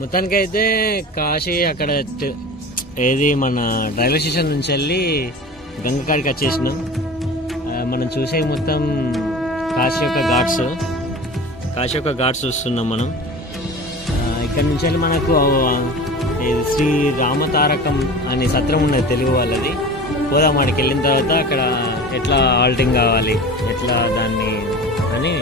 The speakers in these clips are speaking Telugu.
మొత్తానికైతే కాశీ అక్కడ ఏది మన రైల్వే స్టేషన్ నుంచి వెళ్ళి గంగకాడికి వచ్చేసినాం. మనం చూసే మొత్తం కాశీ యొక్క ఘాట్స్ చూస్తున్నాం మనం. ఇక్కడ నుంచి వెళ్ళి మనకు శ్రీ రామతారకం అనే సత్రం ఉన్నది తెలుగు వాళ్ళది. పోదాం అక్కడికి వెళ్ళిన తర్వాత అక్కడ ఎట్లా హాల్టింగ్ కావాలి, ఎట్లా దాన్ని అని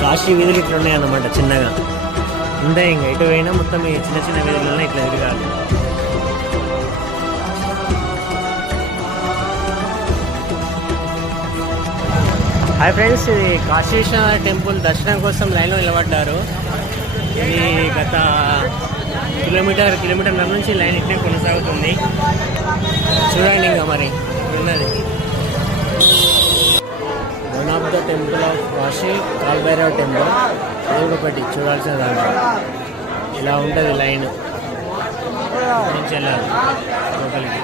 కాశీ వీధులు ఇట్లా ఉన్నాయన్నమాట. చిన్నగా ఉంటాయి, ఇంకా ఎటు పోయినా మొత్తం ఈ చిన్న చిన్న వీధులలో ఇట్లా తిరగాలి. హాయ్ ఫ్రెండ్స్, ఇది కాశీ విశ్వనాథ టెంపుల్ దర్శనం కోసం లైన్లో నిలబడ్డారు. ఇది గత కిలోమీటర్ నుంచి లైన్ ఇట్లే కొనసాగుతుంది. చూడండి ఇంకా మరి ఉన్నది one of the temple of Kashi, Kalbhairav temple. అది ఒకటి చూడాల్సిన దాంట్లో ఇలా ఉంటుంది లైన్ నుంచి వెళ్ళాలి లోపలికి.